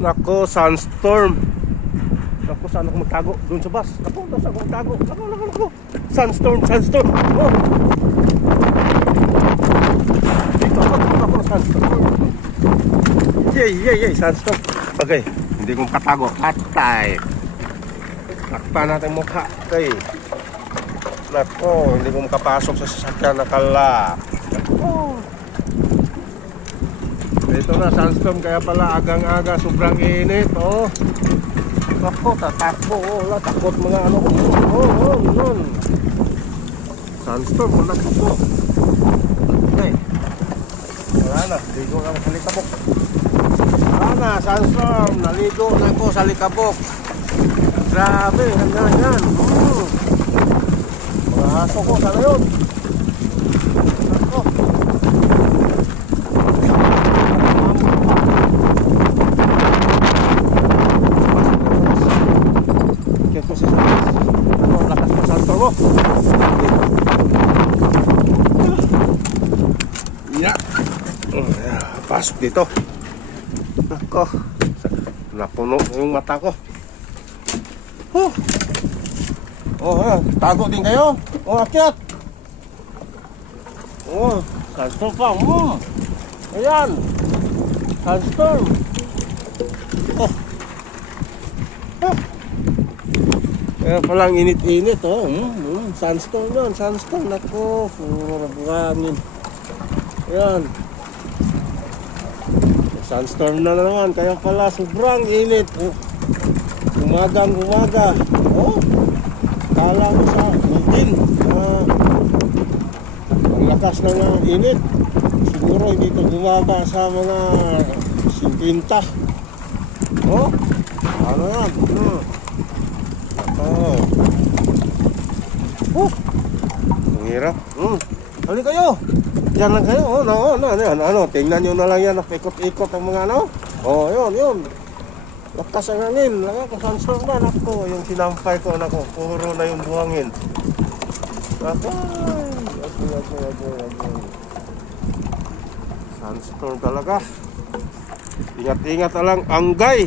Nako, sunstorm. Nako, saan ako magtago? Doon sa bus. Nako, saan ako magtago? Nako. Sunstorm. Oh. Dito ako, sunstorm. Yay, sunstorm. Okay, hindi ko makatago. Patay. Takpan natin mukha. Okay. Nako, hindi ko makapasok sa sasakyan na kala. Nako. Ito na, sunstorm. Kaya pala agang-aga, sobrang init. Oh. Nako, tatakbo. Oh, takot mga ano. Nun. Sunstorm, wala po. Okay. Wala na, ligo na sa likabok. Wala na, sunstorm. Naligo na ko sa likabok. Grabe, hanggang yan. Mga aso ko, sana yun. Ako. Kaya ko siya. Ano, lakas ng sunstorm mo. Yeah. Pasok dito. Ako. Napuno yung mata ko. Tago din kayo. Akyat. Sunstorm pa. Ayan. Sunstorm. Kaya palang init-init. Sunstorm yun. Sunstorm. Nako. Buhangin. Ayan. Sunstorm na naman. Kaya pala sobrang init. Umaga. Kala mo sa bukid. Ang lakas na ng init. Siguro hindi ito bumaba sa mga 50. Ano yan? Ang hirap. Hali kayo. Diyan lang kayo. Ano, tingnan nyo na lang yan. Ikot-ikot ang mga ano. Yun. Lakas ang hangin. Sunstorm na. Nako, yung sinampay ko. Nako, puro na yung buhangin. Nako. Sunstorm talaga. Ingat-ingat lang. Anggay.